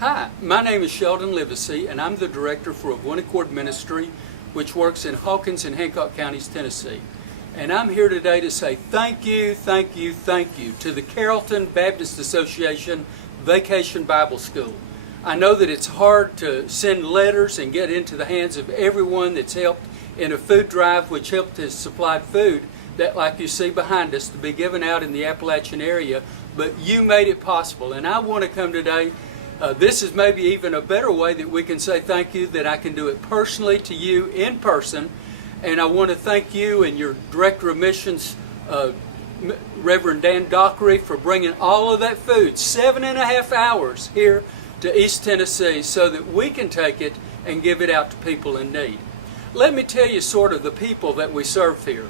Hi, my name is Sheldon Livesay, and I'm the director for Of One Accord Ministry, which works in Hawkins and Hancock Counties, Tennessee. And I'm here today to say thank you to the Carrollton Baptist Association Vacation Bible School. I know that it's hard to send letters and get into the hands of everyone that's helped in a food drive, which helped to supply food that, like you see behind us, to be given out in the Appalachian area, but you made it possible. And I want to come today. This is maybe even a better way that we can say thank you, that I can do it personally to you in person. And I want to thank you and your Director of Missions, Reverend Dan Dockery, for bringing all of that food, 7.5 hours here to East Tennessee, so that we can take it and give it out to people in need. Let me tell you sort of the people that we serve here.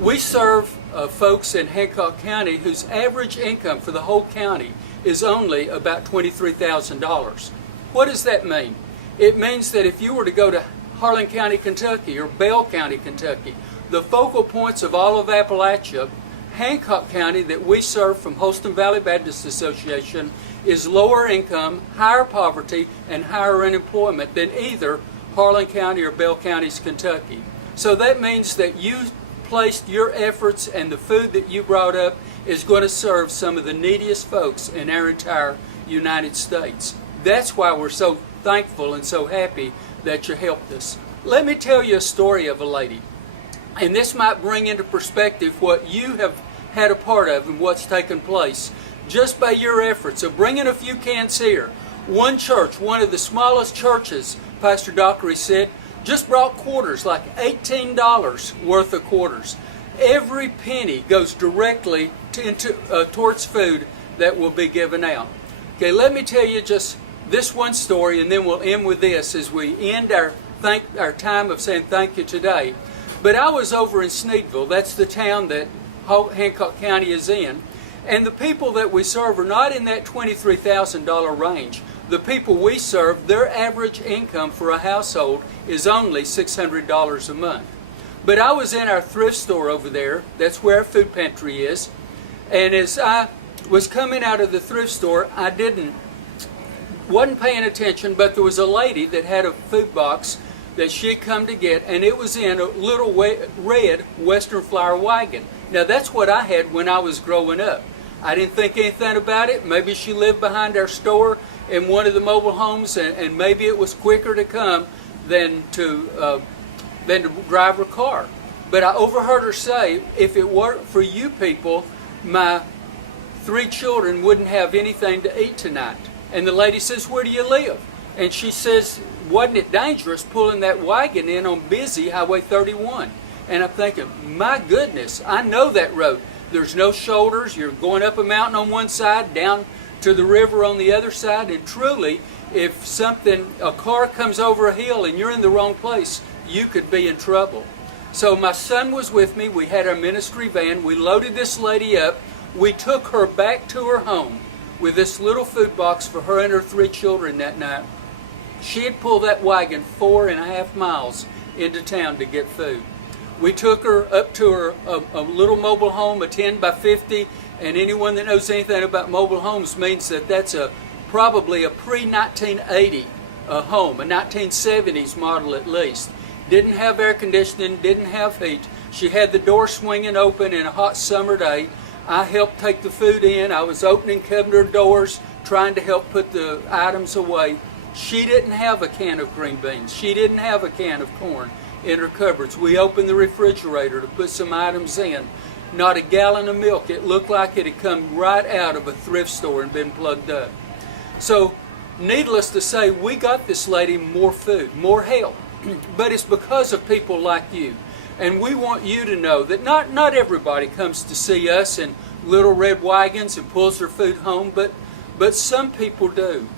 We serve folks in Hancock County whose average income for the whole county is only about $23,000. What does that mean? It means that if you were to go to Harlan County, Kentucky, or Bell County, Kentucky, the focal points of all of Appalachia, Hancock County that we serve from Holston Valley Baptist Association is lower income, higher poverty, and higher unemployment than either Harlan County or Bell County's Kentucky. So that means that you placed your efforts, and the food that you brought up is going to serve some of the neediest folks in our entire United States. That's why we're so thankful and so happy that you helped us. Let me tell you a story of a lady, and this might bring into perspective what you have had a part of and what's taken place just by your efforts of bringing a few cans here. One church, one of the smallest churches, Pastor Dockery said, just brought quarters, like $18 worth of quarters. Every penny goes directly towards food that will be given out. Okay, let me tell you just this one story, and then we'll end with this as we end our time of saying thank you today. But I was over in Sneedville. That's the town that Hancock County is in. And the people that we serve are not in that $23,000 range. The people we serve, their average income for a household is only $600 a month. But I was in our thrift store over there. That's where our food pantry is. And as I was coming out of the thrift store, I wasn't paying attention, but there was a lady that had a food box that she had come to get, and it was in a little red Western Flower wagon. Now that's what I had when I was growing up. I didn't think anything about it. Maybe she lived behind our store in one of the mobile homes, and maybe it was quicker to come than to drive her car. But I overheard her say, if it weren't for you people, my 3 children wouldn't have anything to eat tonight. And the lady says, where do you live? And she says, wasn't it dangerous pulling that wagon in on busy Highway 31? And I'm thinking, my goodness, I know that road. There's no shoulders. You're going up a mountain on one side, down to the river on the other side. And truly, if a car comes over a hill and you're in the wrong place, you could be in trouble. So my son was with me. We had our ministry van. We loaded this lady up. We took her back to her home with this little food box for her and her 3 children that night. She had pulled that wagon 4.5 miles into town to get food. We took her up to a little mobile home, a 10 by 50, and anyone that knows anything about mobile homes means that that's probably a pre-1980 home, a 1970s model at least. Didn't have air conditioning, didn't have heat. She had the door swinging open in a hot summer day. I helped take the food in. I was opening cabinet doors, trying to help put the items away. She didn't have a can of green beans. She didn't have a can of corn in her cupboards. We opened the refrigerator to put some items in. Not a gallon of milk. It looked like it had come right out of a thrift store and been plugged up. So, needless to say, we got this lady more food, more help. But it's because of people like you. And we want you to know that not everybody comes to see us in little red wagons and pulls their food home, but some people do.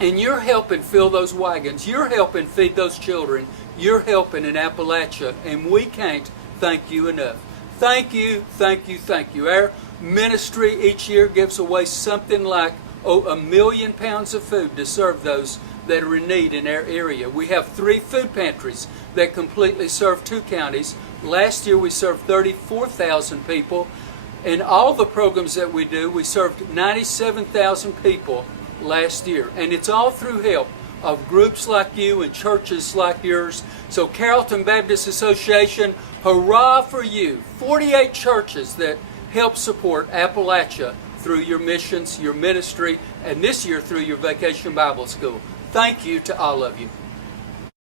And you're helping fill those wagons. You're helping feed those children. You're helping in Appalachia, and we can't thank you enough. Thank you, thank you, thank you. Our ministry each year gives away something like 1 million pounds of food to serve those that are in need in our area. We have 3 food pantries that completely serve 2 counties. Last year we served 34,000 people. In all the programs that we do, we served 97,000 people last year. And it's all through help of groups like you and churches like yours. So Carrollton Baptist Association, hurrah for you. 48 churches that help support Appalachia through your missions, your ministry, and this year through your Vacation Bible School. Thank you to all of you.